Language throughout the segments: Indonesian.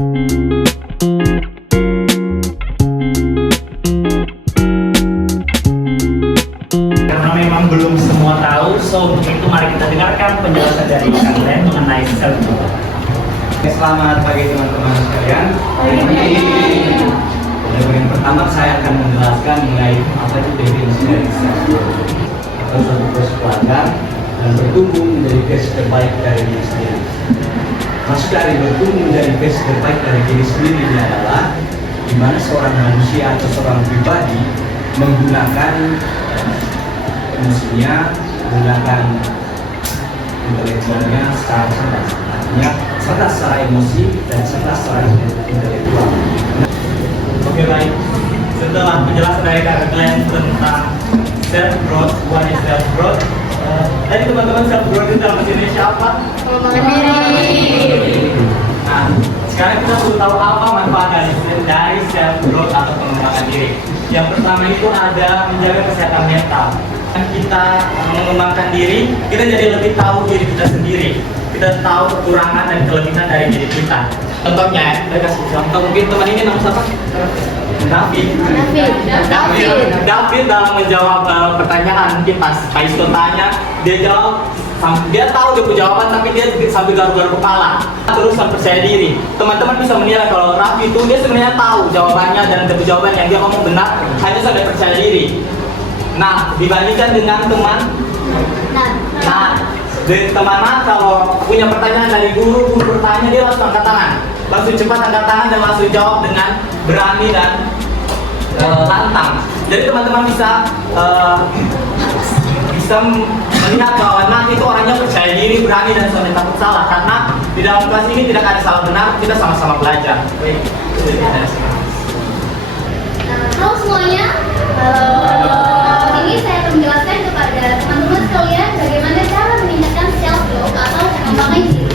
Karena memang belum semua tahu, so untuk itu mari kita dengarkan penjelasan dari Kang Glenn mengenai self growth. Selamat pagi teman-teman sekalian. Yang pertama saya akan menjelaskan mengenai apa itu definisi dari self growth. Atau suatu proses belajar dan bertumbuh menjadi versi terbaik dari diri sendiri. Maksud dari bertumbuh menjadi versi terbaik dari diri sendiri ini adalah di mana seorang manusia atau seorang pribadi menggunakan emosinya, menggunakan intelektualnya secara cerdas. Artinya cerdas secara emosi dan cerdas secara intelektual. Oke, baik. Setelah penjelasan dari Kang Glenn tentang self growth, what is self growth? Tadi teman-teman self growth itu dalam bahasa Indonesia apa? Nah, sekarang kita perlu tahu apa manfaat dari self growth atau pengembangan diri. Yang pertama itu ada menjaga kesehatan mental. Kita mengembangkan diri, kita jadi lebih tahu diri kita sendiri. Kita tahu kekurangan dan kelebihan dari diri kita. Contohnya, saya kasih contoh, mungkin teman ini nama siapa? David dalam menjawab pertanyaan, mungkin pas Pak Isko tanya, dia jawab, dia tahu dia punya jawaban tapi dia sambil garuk-garuk kepala, terus percaya diri. Teman-teman bisa menilai kalau Raffi itu dia sebenarnya tahu jawabannya dan jawaban yang dia ngomong benar, hanya sampai percaya diri. Nah, dibandingkan dengan teman kalau punya pertanyaan dari guru bertanya, dia langsung angkat tangan, langsung cepat angkat tangan dan langsung jawab dengan berani dan lantang. Jadi teman-teman bisa melihat bahwa nanti itu orangnya percaya diri, berani dan sampai takut salah, karena di dalam kelas ini tidak ada salah benar, kita sama-sama belajar. Halo semuanya. Ini saya akan menjelaskan kepada teman-teman sekalian bagaimana cara meningkatkan self growth atau pengembangan diri.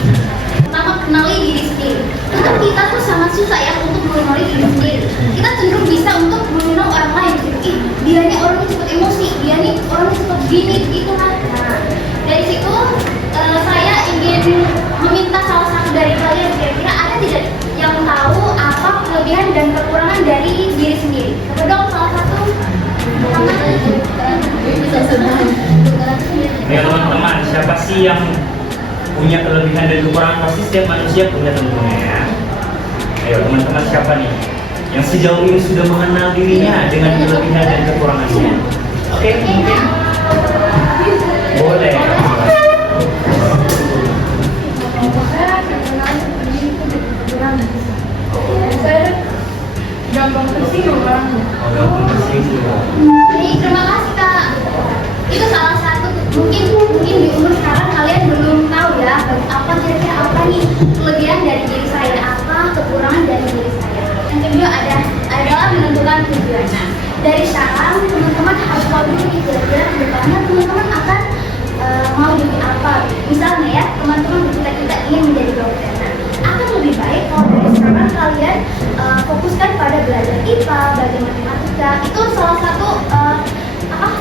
Pertama, kenali diri sendiri. Tentu kita tuh sangat susah ya untuk mengenali diri sendiri. Kita cenderung bisa untuk mengenal orang lain. Dia nih orangnya cepat emosi, dia nih orangnya cepat gini, gitu kan. Nah, dari situ saya ingin meminta salah satu dari kalian, kira-kira ada tidak yang tahu apa kelebihan dan kekurangan dari diri sendiri? Coba dong salah satu. Ya teman-teman, siapa sih yang punya kelebihan dan kekurangan? Pasti setiap manusia punya tentunya ya. Ayo teman-teman, siapa nih yang sejauh ini sudah mengenal dirinya dengan kelebihan dan kekurangannya? Oke, mungkin boleh. Gampang tersinggung orangnya. Gampang tersinggung. Terima kasih Kak. Itu salah satu. Mungkin di umur sekarang kalian belum tahu ya apa kira-kira apa nih kelebihan dari diri saya, apa kekurangan dari diri saya. Yang kedua adalah menentukan tujuan. Nah, dari sekarang teman-teman harus tahu dulu nih kira-kira kedepannya teman-teman akan mau jadi apa. Misalnya ya teman-teman bercita-cita ingin menjadi dokter. Nah, akan lebih baik kalau dari sekarang kalian fokuskan pada belajar IPA, belajar matematika. Itu salah satu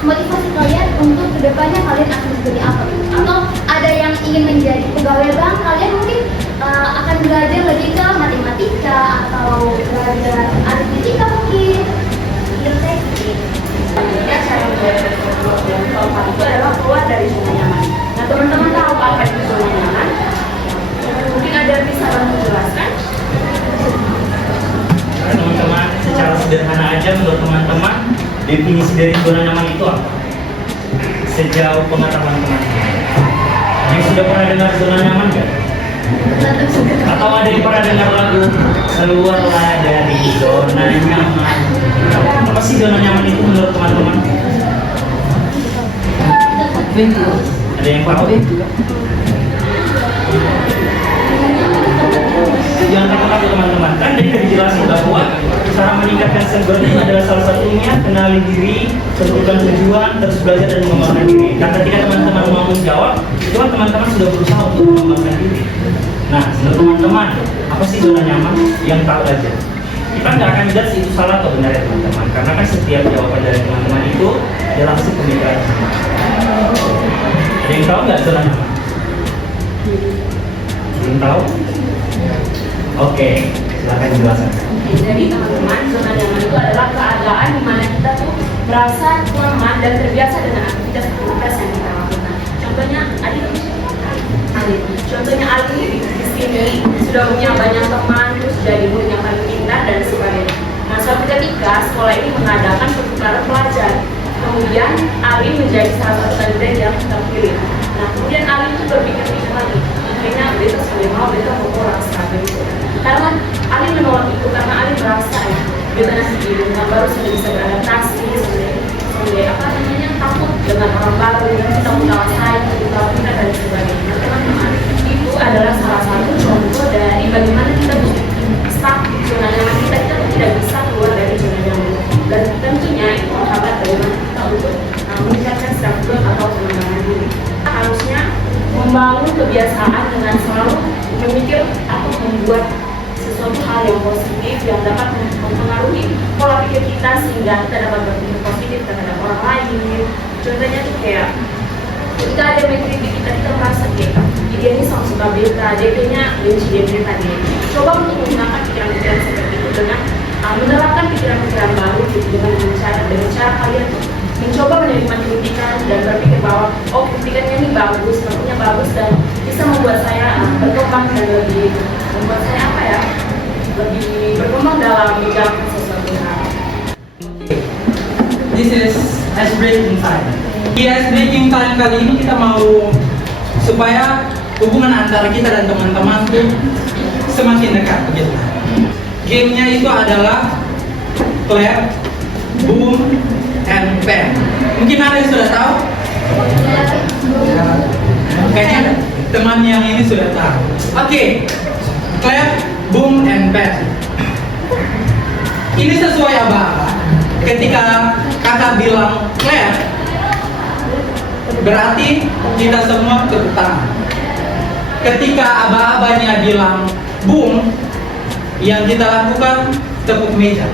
motivasi kalian untuk kedepannya kalian akan menjadi apa. Atau ada yang ingin menjadi pegawai bank, kalian mungkin akan belajar lebih ke matematika atau belajar aritmetika mungkin. Ya, cara menjaga yang keempat itu adalah keluar dari zona nyaman. Nah, teman-teman tahu apa itu zona nyaman? Mungkin ada bisa menjelaskan? Teman-teman, secara sederhana aja menurut teman-teman, definisi dari zona nyaman itu apa? Sejauh pengetahuan teman-teman, yang sudah pernah dengar zona nyaman nggak? Atau ada yang pernah dengar lagu keluarlah dari zona nyaman? Apa sih zona nyaman itu menurut teman-teman? Ada yang tahu? Jangan takut teman-teman, kan dari dijelasin bahwa cara meningkatkan self growth adalah salah satunya kenali diri, tentukan tujuan, terus belajar dan mengembangkan diri. Dan ketika teman-teman mau menjawab, itu kan teman-teman sudah berusaha untuk mengembangkan diri. Nah, menurut teman-teman, apa sih zona nyaman? Yang tahu aja. Kita nggak akan judge itu salah atau benar ya teman-teman, karena kan setiap jawaban dari teman-teman itu adalah hasil pemikiran. Ada yang tahu nggak zona nyaman? Belum tahu? Oke, silakan dijelaskan. Jadi teman-teman, zona nyaman itu adalah keadaan di mana kita tuh merasa nyaman dan terbiasa dengan aktivitas yang kita lakukan. Contohnya, Contohnya Ali di sini sudah punya banyak teman, terus jadi murid yang paling pintar dan sebagainya. Nah, suatu ketika sekolah ini mengadakan pertukaran pelajar. Kemudian Ali menjadi salah satu kandidat yang terpilih. Nah, kemudian Ali itu berpikir-pikir lagi, kayaknya beta sudah mau, beta mau pulang sekarang gitu. Karena Ali menolak itu karena Ali merasa ya, beta masih di rumah baru sudah bisa beradaptasi, sudah apa namanya takut dengan orang baru, dan kita menguasai, kita pindah dan sebagainya. Nah, teman-teman, itu adalah salah satu contoh dari bagaimana kita bisa stuck di zona nyaman kita tidak bisa keluar dari zona nyaman. Dan tentunya itu menghambat bagaimana kita untuk meningkatkan self growth atau pengembangan diri. Kita harusnya membangun kebiasaan dengan selalu memikir atau membuat sesuatu hal yang positif yang dapat mempengaruhi pola pikir kita sehingga kita dapat berpikir positif terhadap orang lain. Contohnya tuh kayak ketika ada yang mengkritik kita merasa kayak dia ini sama suka beta, dia kayaknya benci dia tadi. Coba untuk menggunakan pikiran-pikiran seperti itu dengan menerapkan pikiran-pikiran baru gitu, dengan cara kalian tuh mencoba menerima kritikan dan berpikir bahwa oh kritikannya ini bagus, tentunya bagus dan bisa membuat saya berkembang dan lebih membuat saya apa ya, lebih berkembang dalam menjalankan sesuatu hal. This is Ice Breaking Time. Di Ice Breaking Time kali ini kita mau supaya hubungan antara kita dan teman-teman tuh semakin dekat begitu. Gamenya itu adalah clap, boom, and pen. Mungkin ada yang sudah tahu? Kayaknya teman yang ini sudah tahu. Oke, clap, boom, and pen. Ini sesuai aba-aba. Ketika kakak bilang clap, berarti kita semua tepuk tangan. Ketika aba-abanya bilang boom, yang kita lakukan tepuk meja.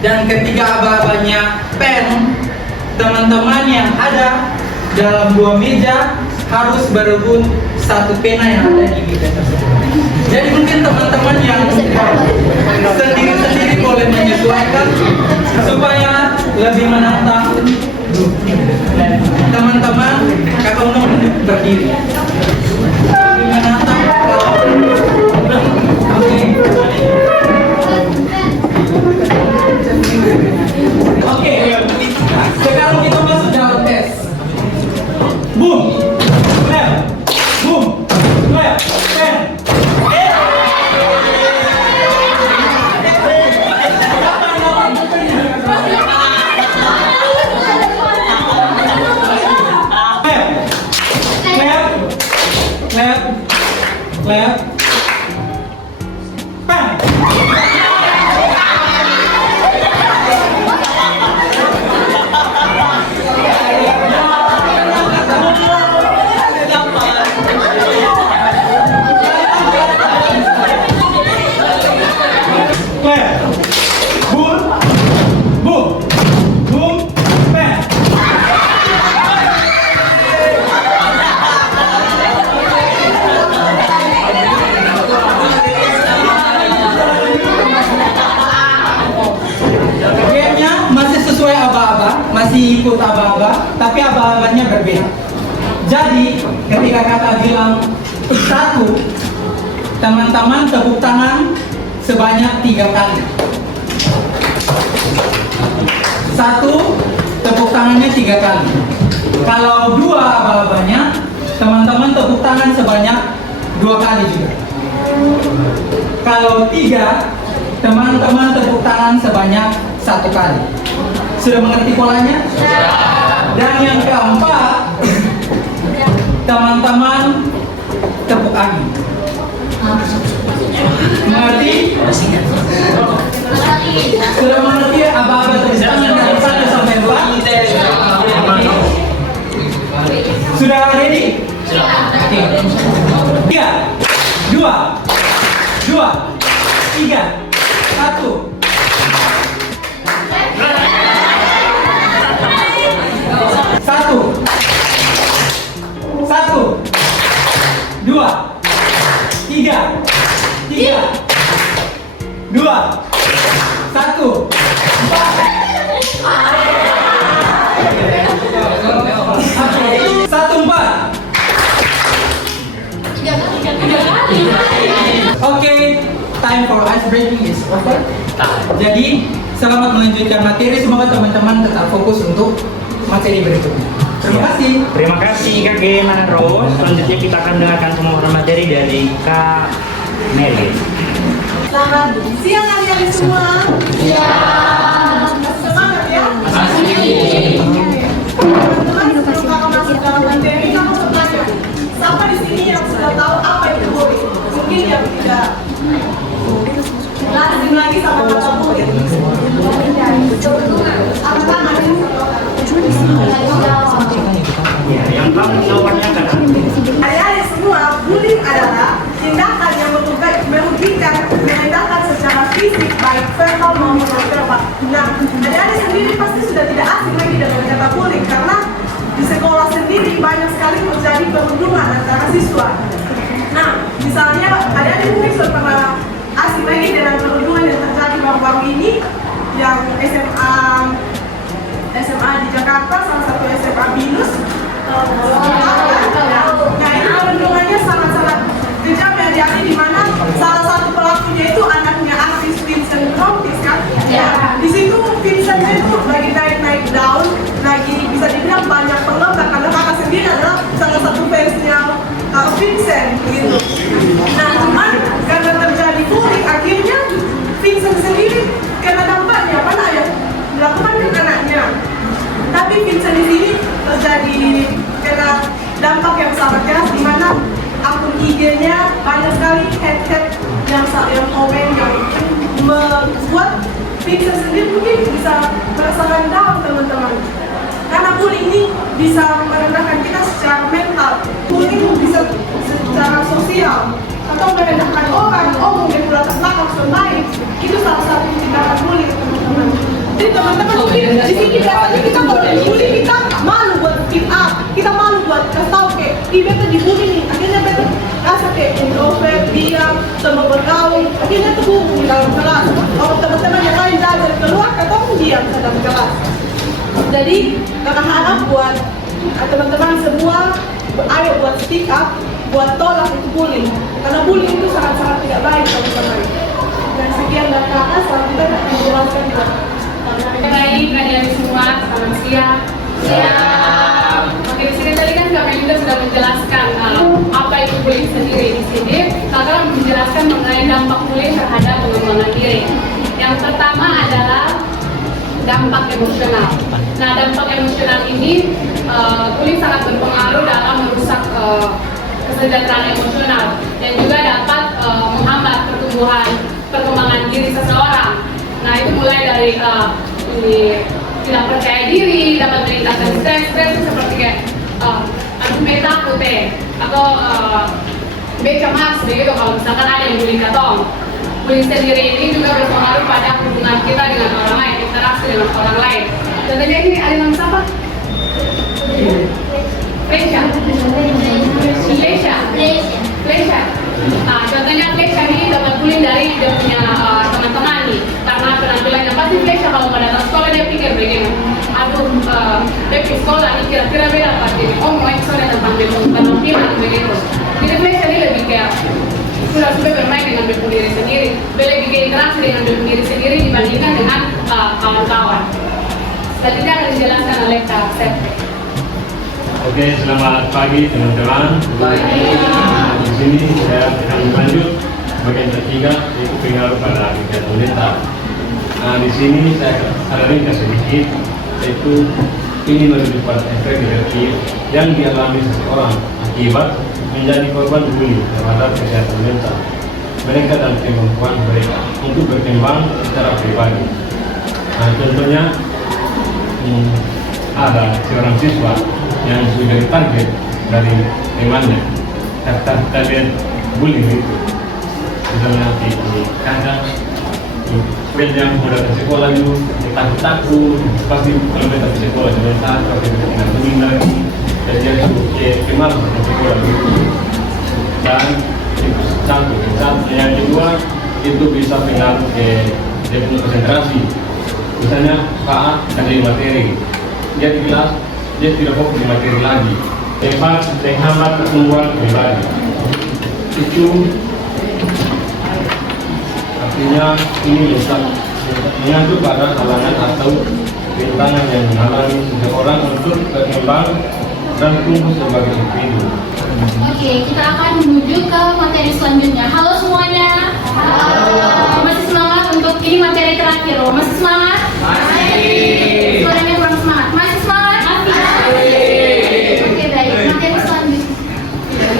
Dan ketika aba-abanya pen, teman-teman yang ada dalam dua meja harus berebut satu pena yang ada di meja tersebut. Jadi mungkin teman-teman yang sendiri-sendiri boleh menyesuaikan supaya lebih menantang. Teman-teman, kakak Uno berdiri. Lebih menantang. Oke, sekarang kita masuk dalam tes. Boom, clap, boom, clap, pen. Clap, pen. Masih ikut aba-aba, tapi aba-abanya berbeda. Jadi, ketika kakak bilang satu, teman-teman tepuk tangan sebanyak 3 kali. Satu, tepuk tangannya 3 kali. Kalau dua aba-abanya, teman-teman tepuk tangan sebanyak 2 kali juga. Kalau 3, teman-teman tepuk tangan sebanyak 1 kali. Sudah mengerti polanya? Dan yang keempat, teman-teman tepuk angin. Mengerti? Sudah mengerti aba-aba tepuk tangan dari 1 sampai 4? Sudah ready? Oke. 3, 2, 3, 1. Satu, dua, tiga, 3, 2, 1, 4. Oke, time for ice breaking is over. Jadi, selamat melanjutkan materi. Semoga teman-teman tetap fokus untuk materi berikutnya. Terima kasih. Terima kasih Kak Gena Rose. Selanjutnya kita akan dengarkan pemaparan materi dari Kak Meli. Selamat siang adik-adik semua. Semangat ya. Teman-teman, sebelum kamu masuk dalam materi, kamu bertanya, siapa di sini yang sudah tahu apa itu bullying? Mungkin yang tidak lazim lagi sama kata bullying. Angkat tangan. Ya, yang kamu jawabannya kan? Adik-adik semua, bullying adalah tindakan yang merugikan, merendahkan secara fisik, baik verbal maupun non-verbal. Nah, adik-adik sendiri pasti sudah tidak asing lagi dengan kata bullying karena di sekolah sendiri banyak sekali terjadi perundungan antara siswa. Nah, misalnya adik-adik mungkin sudah pernah asing lagi dengan perundungan yang terjadi baru-baru ini yang SMA di Jakarta, salah satu SMA Binus. Nah, ini perundungannya sangat-sangat kejam ya adik-adik, di mana salah satu pelakunya itu anaknya artis Vincent Rompis kan? Ya. Di situ Vincent itu lagi naik daun, lagi bisa dibilang banyak penonton karena kakak sendiri adalah salah satu fansnya Vincent gitu. Nah, cuman karena terjadi bullying, akhirnya Vincent sendiri kena dampaknya, mana ya melakukan ke anaknya. Tapi Vincent di sini terjadi kena dampak yang sangat keras, di mana akun IG-nya banyak sekali head yang komen yang membuat Vincent sendiri mungkin bisa merasakan down teman-teman. Karena bullying ini bisa merendahkan kita secara mental, bullying bisa secara sosial, atau merendahkan orang, mungkin belakang lain. Itu salah satu tindakan bullying teman-teman. Jadi teman-teman mungkin di sini biasanya kita kalau dibully kita malu buat speak up, kita malu buat kasih tahu kayak beta dibully nih, akhirnya beta rasa kayak introvert, diam, sama bergaul, akhirnya terhubung di dalam kelas. Kalau teman-teman yang lain dari keluar, kata diam di dalam kelas. Jadi kakak harap buat teman-teman semua, ayo buat speak up, buat tolak itu bullying, karena bullying itu sangat-sangat tidak baik teman-teman. Dan sekian dari kakak, selanjutnya akan menjelaskan juga. Baik, adik-adik semua, selamat siang. Oke, di sini tadi kan kakak juga sudah menjelaskan apa itu bullying sendiri. Di sini kakak menjelaskan mengenai dampak bullying terhadap pengembangan diri. Yang pertama adalah dampak emosional. Nah, dampak emosional ini bullying sangat berpengaruh dalam merusak kesejahteraan emosional dan juga dapat menghambat perkembangan diri seseorang. Nah, itu mulai dari tidak percaya diri, dapat meningkatkan stres seperti kayak aku takut atau cemas begitu kalau misalkan ada yang bullying katong. Bullying sendiri ini juga berpengaruh pada hubungan kita dengan orang lain, interaksi dengan orang lain. Contohnya ini ada nama siapa? Lesha. Nah, contohnya Lesha ini dapat bullying dari dia punya teman-teman nih, karena penampilannya pasti Lesha kalau mau datang sekolah dia pikir begini, aduh dia ke sekolah ini kira-kira beda pasti, mau eksonya tentang penampilan begitu. Jadi Lesha ini lebih kayak sudah bermain dengan diri sendiri, lebih kayak interaksi dengan diri sendiri dibandingkan dengan kawan-kawan. Selanjutnya akan dijelaskan oleh Kak Seth. Oke, selamat pagi teman-teman. Di sini saya akan lanjut bagian ketiga, yaitu pengaruh pada kegiatan mental. Nah, di sini saya akan ringkas sedikit, yaitu ini merujuk pada efek negatif yang dialami seseorang akibat menjadi korban bullying terhadap kesehatan mental mereka dan kemampuan mereka untuk berkembang secara pribadi. Nah, contohnya ada seorang siswa yang sudah ditarget dari temannya target bullying itu, misalnya di kandang yang mau datang sekolah itu takut pasti kalau datang ke sekolah jangan takut pasti tidak bullying lagi dan dia kemarin datang sekolah gitu. Dan satu. Yang kedua itu bisa pengaruh ke dia punya konsentrasi. Misalnya Pak ahli materi, dia di kelas dia tidak fokus di materi lagi. Empat, menghambat pertumbuhan pribadi. Itu artinya ini bisa mengacu pada halangan atau rintangan yang menghalangi seseorang untuk berkembang dan tumbuh sebagai individu. Oke, kita akan menuju ke materi selanjutnya. Halo semuanya. Halo. Masih semangat untuk ini materi terakhir loh? Masih semangat? Masih. Suaranya kurang semangat. Masih semangat? Masih. Oke, baik.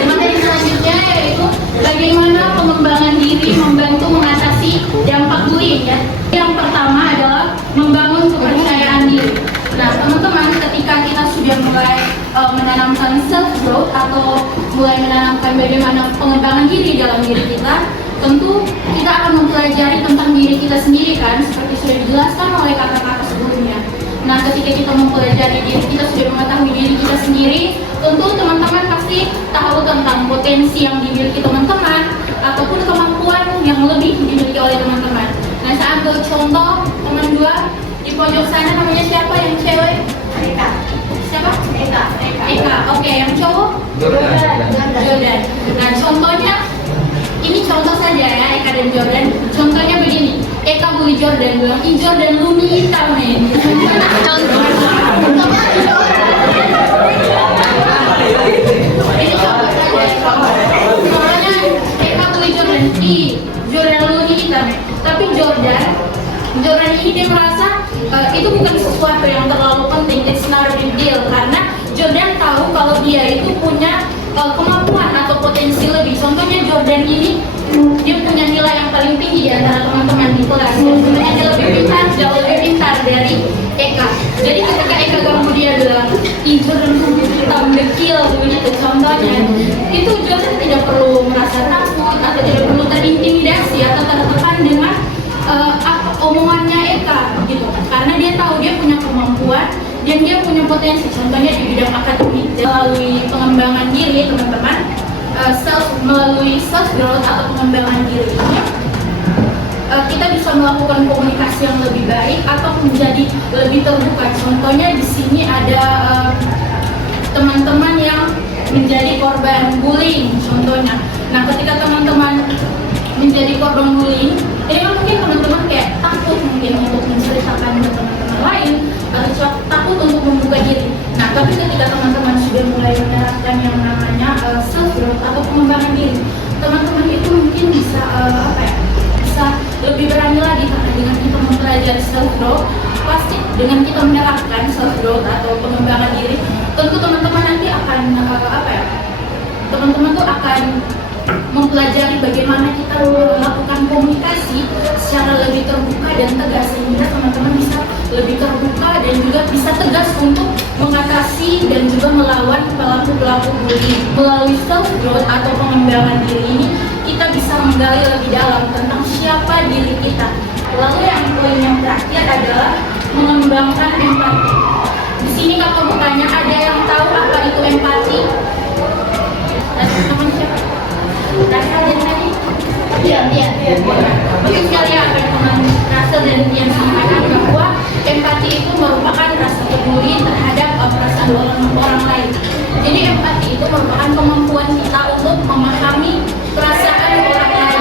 Materi selanjutnya yaitu bagaimana pengembangan diri membantu mengatasi dampak bullying ya. Yang pertama adalah membangun kepercayaan diri. Nah, teman-teman, ketika kita sudah mulai menanamkan self growth atau mulai menanamkan bagaimana pengembangan diri dalam diri kita, tentu kita akan mempelajari tentang diri kita sendiri kan, seperti sudah dijelaskan oleh kakak-kakak sebelumnya. Nah, ketika kita mempelajari diri kita, sudah mengetahui diri kita sendiri, tentu teman-teman pasti tahu tentang potensi yang dimiliki teman-teman ataupun kemampuan yang lebih dimiliki oleh teman-teman. Nah, saya ambil contoh teman dua di pojok sana, namanya siapa yang cewek? Eka. Siapa? Eka. Oke, yang cowok? Jordan. Nah, contohnya ini contoh saja ya, Eka dan Jordan. Contohnya begini, Eka bully Jordan, bilang, "Ih Jordan lu nih hitam nih." Ini contoh saja. Contohnya Eka bully Jordan, "Ih Jordan lu nih hitam nih." Tapi Jordan ini dia merasa itu bukan sesuatu yang terlalu penting, it's not a big deal, karena Jordan tahu kalau dia itu punya kemampuan atau potensi lebih. Contohnya Jordan ini dia punya nilai yang paling tinggi di antara teman-teman di kelas. Sebenarnya dia lebih pintar, jauh lebih pintar dari Eka. Jadi ketika Eka ganggu dia bilang, "Ih Jordan tuh hitam dekil," begitu contohnya, itu Jordan tidak perlu merasa takut atau tidak perlu terintimidasi atau tertekan dengan omongannya Eka gitu, karena dia tahu dia punya kemampuan dan dia punya potensi. Contohnya di bidang akademik, melalui pengembangan diri teman-teman, melalui self growth atau pengembangan diri ini, kita bisa melakukan komunikasi yang lebih baik atau menjadi lebih terbuka. Contohnya di sini ada teman-teman yang menjadi korban bullying contohnya. Nah, ketika teman-teman menjadi korban bullying, ini kan mungkin teman-teman kayak takut mungkin untuk menceritakan ke teman-teman lain atau takut untuk membuka diri. Nah, tapi ketika teman-teman sudah mulai menerapkan yang namanya self growth atau pengembangan diri, teman-teman itu mungkin bisa bisa lebih berani lagi, karena dengan kita mempelajari self growth, pasti dengan kita menerapkan self growth atau pengembangan diri, tentu teman-teman nanti akan teman-teman tuh akan mempelajari bagaimana kita melakukan komunikasi secara lebih terbuka dan tegas, sehingga teman-teman bisa lebih terbuka dan juga bisa tegas untuk mengatasi dan juga melawan pelaku-pelaku bullying. Melalui self growth atau pengembangan diri ini, kita bisa menggali lebih dalam tentang siapa diri kita. Lalu yang poin yang terakhir adalah mengembangkan empati. Di sini kakak bertanya, ada yang tahu apa itu empati? Teman-teman siapa? Rasa dan tadi? Iya. Mungkin sekali apa yang teman Rasa dan yang sampaikan bahwa empati itu merupakan rasa peduli terhadap perasaan orang lain. Jadi empati itu merupakan kemampuan kita untuk memahami perasaan orang lain.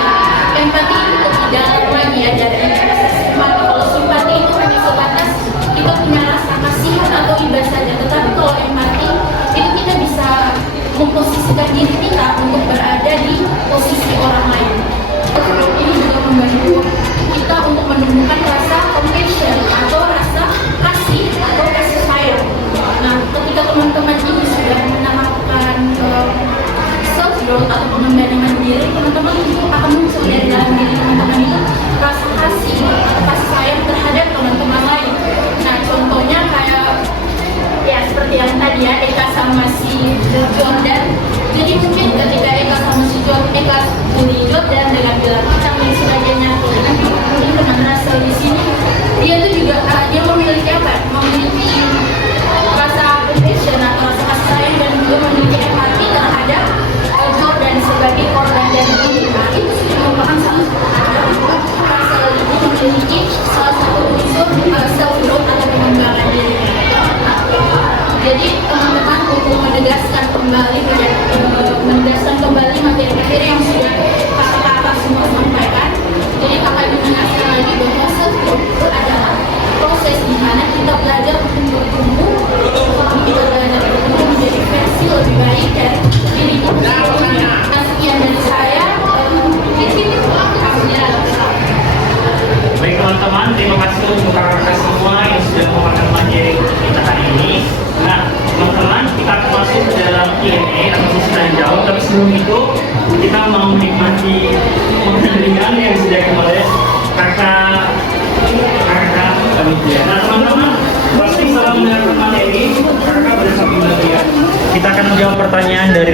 Empati itu tidak lagi ya dari simpati. Kalau simpati itu hanya sebatas kita punya rasa kasihan atau iba saja. Tetapi kalau empati itu kita bisa memposisikan diri kita untuk berada di posisi orang lain. Ini juga membantu kita untuk menumbuhkan rasa compassion atau rasa kasih atau kasih sayang. Nah, ketika teman-teman ini sudah menerapkan self growth atau pengembangan diri, teman-teman juga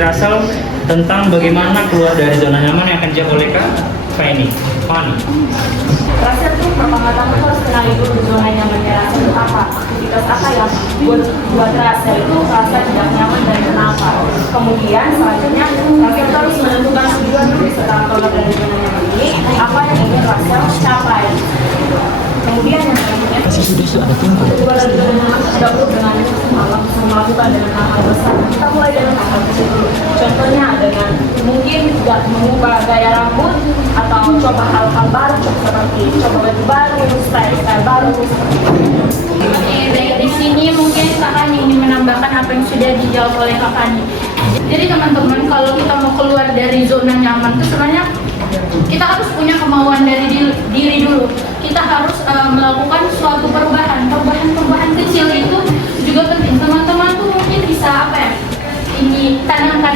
Russell tentang bagaimana keluar dari zona nyaman yang akan dijawab oleh Kak Fanny. Rasa tuh pertama-tama tuh harus kenali dulu zona nyamannya rasa itu apa. Aktivitas apa yang buat rasa itu rasa tidak nyaman dan kenapa. Kemudian selanjutnya rasa itu harus menentukan tujuan dulu setelah keluar dari zona nyaman ini apa yang ingin rasa capai. Kemudian yang selanjutnya keluar dari zona nyaman tidak perlu dengan melakukan dengan hal-hal besar. Kita mulai dengan hal kecil dulu. Contohnya dengan mungkin tidak mengubah gaya rambut atau coba hal-hal baru seperti coba baju baru, style baru seperti itu. Baik, di sini mungkin Kak ingin menambahkan apa yang sudah dijawab oleh Kak Fani. Jadi teman-teman, kalau kita mau keluar dari zona nyaman itu sebenarnya kita harus punya kemauan dari diri dulu. Kita harus melakukan suatu perubahan kecil itu juga penting. Teman-teman tuh mungkin bisa apa ya? Ini tanamkan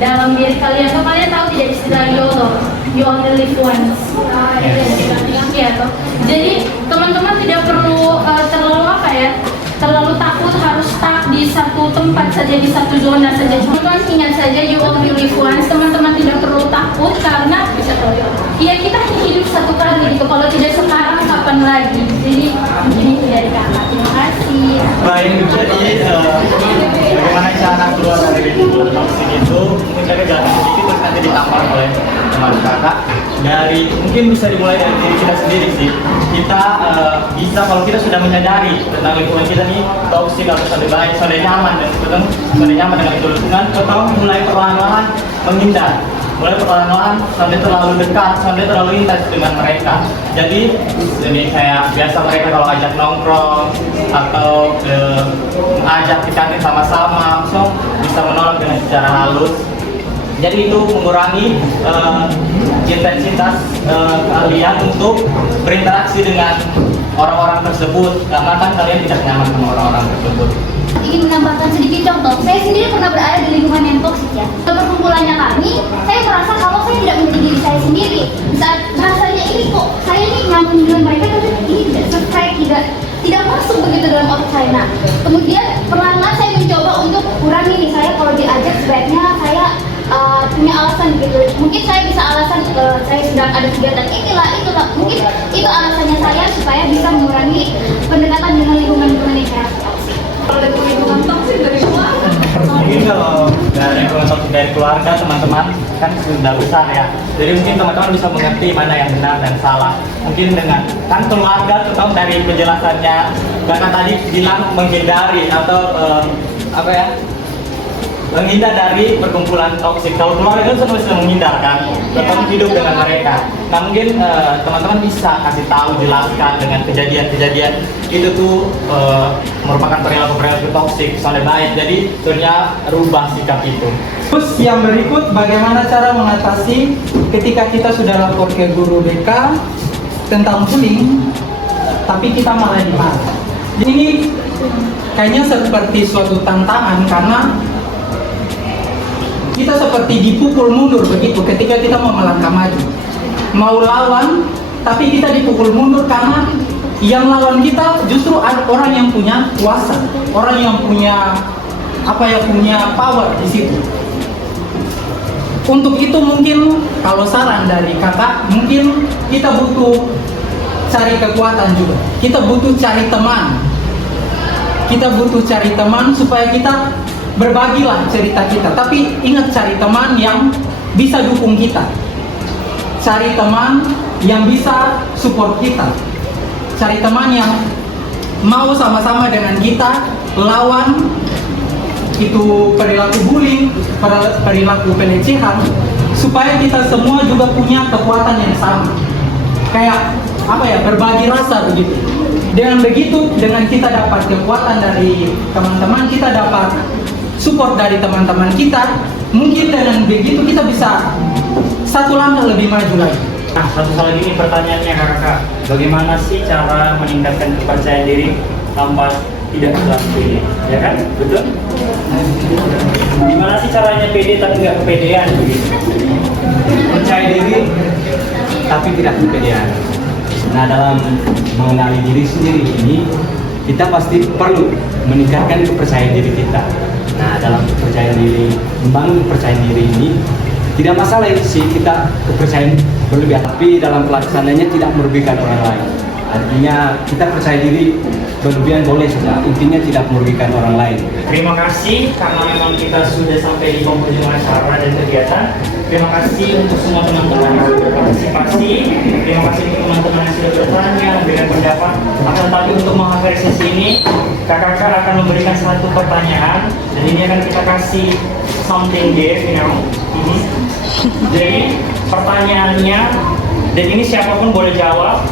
dalam diri kalian. So, kalian tahu tidak istilah YOLO, you only live once. Ya, toh. Jadi teman-teman tidak perlu terlalu takut harus stuck di satu tempat saja, di satu zona saja. Teman-teman ingat saja you only live once. Teman-teman tidak perlu takut karena ya kita hanya hidup satu kali gitu. Kalau tidak sekarang kapan lagi? Jadi ini dari Kakak. Terima kasih. Baik, jadi bagaimana cara keluar dari lingkungan toksik itu mungkin saya jelaskan sedikit terus nanti ditambah oleh teman kakak. Mungkin bisa dimulai dari diri kita sendiri sih. Kita bisa kalau kita sudah menyadari tentang lingkungan kita nih toksik atau sudah nyaman dan sebetulnya sudah nyaman dengan itu lingkungan, kita mulai perlahan-lahan menghindar. Mulai perlahan-lahan sampai terlalu dekat, sampai terlalu intens dengan mereka. Jadi kayak biasa mereka kalau ajak nongkrong atau ajak ke kantin sama-sama, langsung bisa menolak dengan secara halus. Jadi itu mengurangi intensitas kalian untuk berinteraksi dengan orang-orang tersebut karena kan kalian tidak nyaman sama orang-orang tersebut. Ingin menambahkan sedikit contoh, saya sendiri pernah berada di lingkungan yang toksik ya. Dalam perkumpulannya kami, saya merasa kalau saya tidak menjadi diri saya sendiri. Saat rasanya ini kok saya ini nyaman dengan mereka, tapi ini tidak sesuai, tidak masuk begitu dalam otak saya. Nah, kemudian perlahan-lahan saya mencoba untuk kurangi nih, saya kalau diajak sebaiknya saya punya alasan gitu. Mungkin saya bisa alasan saya sedang ada kegiatan itulah. Mungkin itu alasannya saya supaya bisa mengurangi pendekatan dengan lingkungan yang saya toksik. Kalau lingkungan toksik dari keluarga. Mungkin kalau dari lingkungan toksik dari keluarga teman-teman kan sudah besar ya. Jadi mungkin teman-teman bisa mengerti mana yang benar dan salah. Mungkin dengan kan keluarga terutama dari penjelasannya karena tadi bilang menghindari atau menghindar dari perkumpulan toksik. Kalau keluarga itu bisa menghindarkan, tetap hidup dengan mereka. Nah mungkin teman-teman bisa kasih tahu, jelaskan dengan kejadian-kejadian itu tuh merupakan perilaku toksik, soalnya baik. Jadi ternyata rubah sikap itu. Terus yang berikut bagaimana cara mengatasi ketika kita sudah lapor ke guru BK tentang bullying, tapi kita malah dimarah. Ini kayaknya seperti suatu tantangan karena kita seperti dipukul mundur begitu ketika kita mau melangkah maju. Mau lawan, tapi kita dipukul mundur karena yang lawan kita justru ada orang yang punya kuasa, orang yang punya punya power di situ. Untuk itu mungkin kalau saran dari kakak, mungkin kita butuh cari kekuatan juga. Kita butuh cari teman. Kita butuh cari teman supaya kita berbagilah cerita kita, tapi ingat cari teman yang bisa dukung kita, cari teman yang bisa support kita, cari teman yang mau sama-sama dengan kita lawan itu perilaku bullying, perilaku pelecehan, supaya kita semua juga punya kekuatan yang sama, kayak berbagi rasa begitu. Dengan begitu, dengan kita dapat kekuatan dari teman-teman, kita dapat support dari teman-teman kita, mungkin dengan begitu kita bisa satu langkah lebih maju lagi. Nah, satu lagi nih pertanyaannya kakak, bagaimana sih cara meningkatkan kepercayaan diri tanpa tidak terlalu pede, ya kan? Betul? Gimana sih caranya pede tapi nggak kepedean begitu? Percaya diri tapi tidak kepedean. Nah, dalam mengenali diri sendiri ini kita pasti perlu meningkatkan kepercayaan diri kita. Nah, dalam kepercayaan diri, membangun kepercayaan diri ini tidak masalah sih kita kepercayaan berlebihan, tapi dalam pelaksanaannya tidak merugikan orang lain. Artinya kita percaya diri berlebihan boleh saja, intinya tidak merugikan orang lain. Terima kasih karena memang kita sudah sampai di penghujung acara dan kegiatan. Terima kasih untuk semua teman-teman yang sudah berpartisipasi. Terima kasih untuk teman-teman yang sudah bertanya, memberikan pendapat. Akan tetapi untuk mengakhiri sesi ini, kakak-kakak akan memberikan satu pertanyaan dan ini akan kita kasih something game, ini. Jadi pertanyaannya, dan ini siapapun boleh jawab.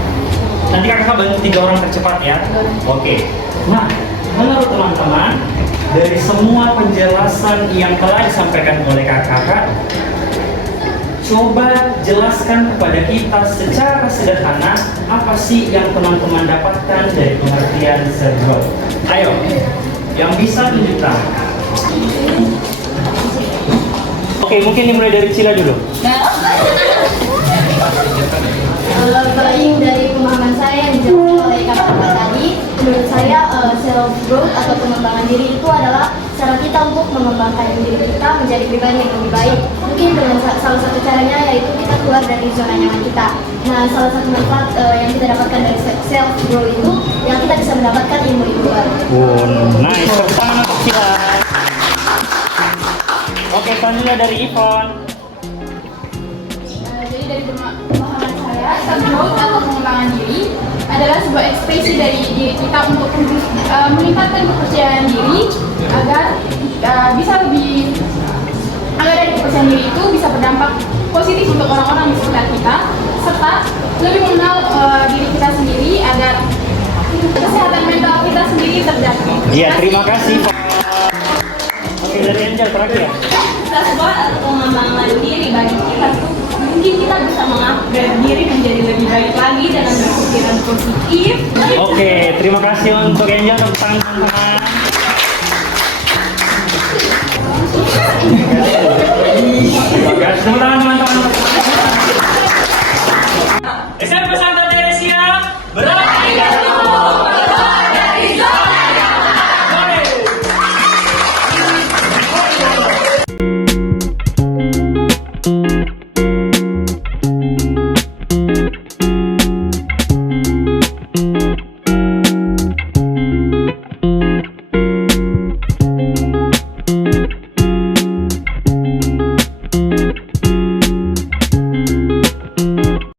Nanti kakak bantu 3 orang tercepat ya. Oke. Nah, menurut teman-teman, dari semua penjelasan yang telah disampaikan oleh kakak, coba jelaskan kepada kita secara sederhana apa sih yang teman-teman dapatkan dari pengertian self-growth. Ayo, yang bisa tunjukkan. Oke, mungkin dimulai dari Cila dulu. Paling dari pemahaman saya yang dijawab oleh kakak-kakak tadi, menurut saya self growth atau pengembangan diri itu adalah cara kita untuk mengembangkan diri kita menjadi pribadi yang lebih baik. Mungkin dengan salah satu caranya yaitu kita keluar dari zona nyaman kita. Nah, salah satu manfaat yang kita dapatkan dari self growth itu yang kita bisa mendapatkan ilmu baru. Nice, tepuk tangan untuk Cila. Oke, selanjutnya dari Ivon. Jadi dari pemahaman saya, self growth atau pengembangan diri adalah sebuah ekspresi dari diri kita untuk meningkatkan kepercayaan diri agar bisa lebih dari kepercayaan diri itu bisa berdampak positif untuk orang-orang di sekitar kita serta lebih mengenal diri kita sendiri agar kesehatan mental kita sendiri terjaga. Iya, terima kasih. Oke, dari Angel terakhir ya. Self growth atau pengembangan diri bagi kita tuh mungkin kita bisa mengupgrade diri menjadi lebih baik lagi dengan berpikiran positif. Oke, terima kasih untuk Angel, tepuk tangan teman-teman.